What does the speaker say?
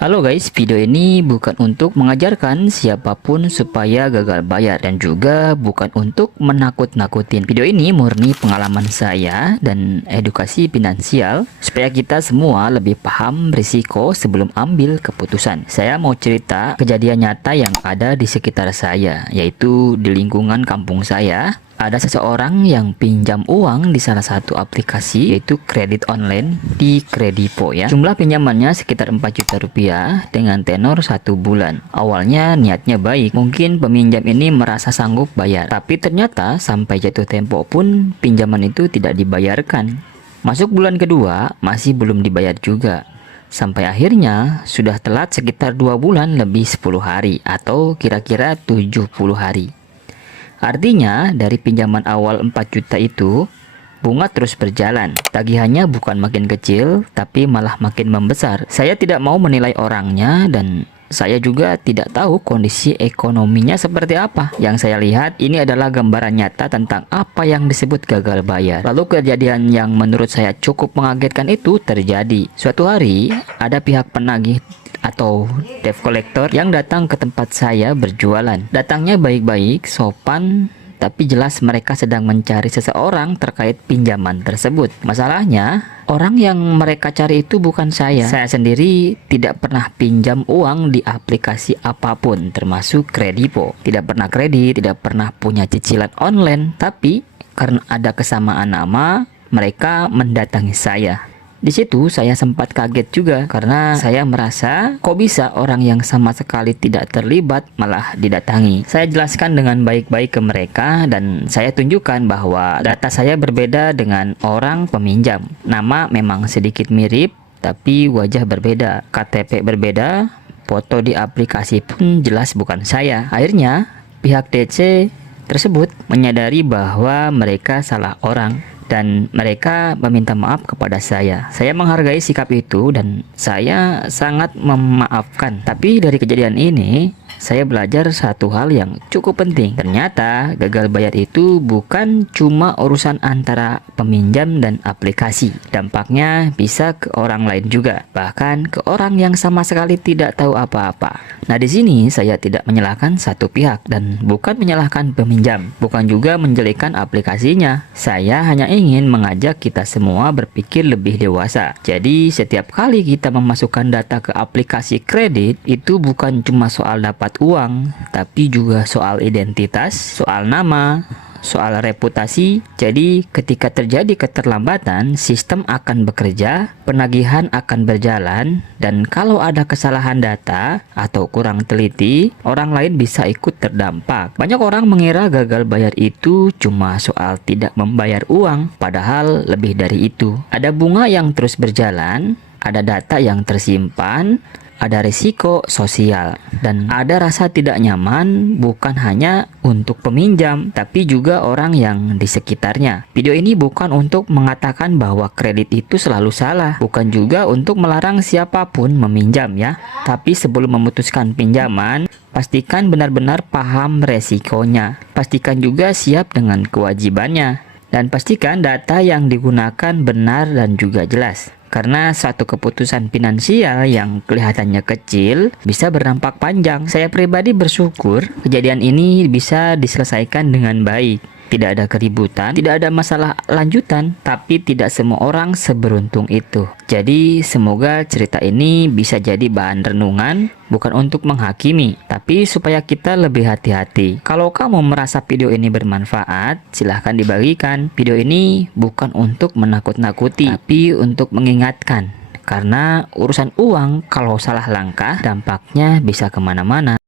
Halo guys, video ini bukan untuk mengajarkan siapapun supaya gagal bayar dan juga bukan untuk menakut-nakutin. Video ini murni pengalaman saya dan edukasi finansial supaya kita semua lebih paham risiko sebelum ambil keputusan. Saya mau cerita kejadian nyata yang ada di sekitar saya, yaitu di lingkungan kampung saya. Ada seseorang yang pinjam uang di salah satu aplikasi, yaitu kredit online di Kredipo ya. Jumlah pinjamannya sekitar 4 juta rupiah dengan tenor 1 bulan. Awalnya niatnya baik, mungkin peminjam ini merasa sanggup bayar. Tapi ternyata sampai jatuh tempo pun pinjaman itu tidak dibayarkan. Masuk bulan kedua masih belum dibayar juga. Sampai akhirnya sudah telat sekitar 2 bulan lebih 10 hari atau kira-kira 70 hari. Artinya dari pinjaman awal 4 juta itu, bunga terus berjalan. Tagihannya bukan makin kecil, tapi malah makin membesar. Saya tidak mau menilai orangnya dan saya juga tidak tahu kondisi ekonominya seperti apa. Yang saya lihat ini adalah gambaran nyata tentang apa yang disebut gagal bayar. Lalu kejadian yang menurut saya cukup mengagetkan itu terjadi. Suatu hari ada pihak penagih atau debt collector yang datang ke tempat saya berjualan. Datangnya baik-baik, sopan, tapi jelas mereka sedang mencari seseorang terkait pinjaman tersebut. Masalahnya, orang yang mereka cari itu bukan saya. Saya sendiri tidak pernah pinjam uang di aplikasi apapun, termasuk Kredipo. Tidak pernah kredit, tidak pernah punya cicilan online. Tapi, karena ada kesamaan nama, mereka mendatangi saya. Di situ saya sempat kaget juga karena saya merasa kok bisa orang yang sama sekali tidak terlibat malah didatangi. Saya jelaskan dengan baik-baik ke mereka dan saya tunjukkan bahwa data saya berbeda dengan orang peminjam. Nama memang sedikit mirip tapi wajah berbeda, KTP berbeda, foto di aplikasi pun jelas bukan saya. Akhirnya pihak DC tersebut menyadari bahwa mereka salah orang dan mereka meminta maaf kepada saya. Saya menghargai sikap itu dan saya sangat memaafkan. Tapi dari kejadian ini, saya belajar satu hal yang cukup penting. Ternyata gagal bayar itu bukan cuma urusan antara peminjam dan aplikasi. Dampaknya bisa ke orang lain juga, bahkan ke orang yang sama sekali tidak tahu apa-apa. Nah, di sini saya tidak menyalahkan satu pihak dan bukan menyalahkan peminjam, bukan juga menjelekkan aplikasinya. Saya hanya ingin mengajak kita semua berpikir lebih dewasa. Jadi setiap kali kita memasukkan data ke aplikasi kredit, itu bukan cuma soal dapat uang, tapi juga soal identitas, soal nama, soal reputasi. Jadi ketika terjadi keterlambatan, sistem akan bekerja, penagihan akan berjalan, dan kalau ada kesalahan data atau kurang teliti, orang lain bisa ikut terdampak. Banyak orang mengira gagal bayar itu cuma soal tidak membayar uang, padahal lebih dari itu. Ada bunga yang terus berjalan, ada data yang tersimpan, ada risiko sosial, dan ada rasa tidak nyaman bukan hanya untuk peminjam, tapi juga orang yang di sekitarnya. Video ini bukan untuk mengatakan bahwa kredit itu selalu salah, bukan juga untuk melarang siapapun meminjam ya. Tapi sebelum memutuskan pinjaman, pastikan benar-benar paham resikonya. Pastikan juga siap dengan kewajibannya. Dan pastikan data yang digunakan benar dan juga jelas. Karena suatu keputusan finansial yang kelihatannya kecil bisa berdampak panjang. Saya pribadi bersyukur kejadian ini bisa diselesaikan dengan baik. Tidak ada keributan, tidak ada masalah lanjutan, tapi tidak semua orang seberuntung itu. Jadi semoga cerita ini bisa jadi bahan renungan, bukan untuk menghakimi, tapi supaya kita lebih hati-hati. Kalau kamu merasa video ini bermanfaat, silahkan dibagikan. Video ini bukan untuk menakut-nakuti, tapi untuk mengingatkan. Karena urusan uang kalau salah langkah, dampaknya bisa kemana-mana.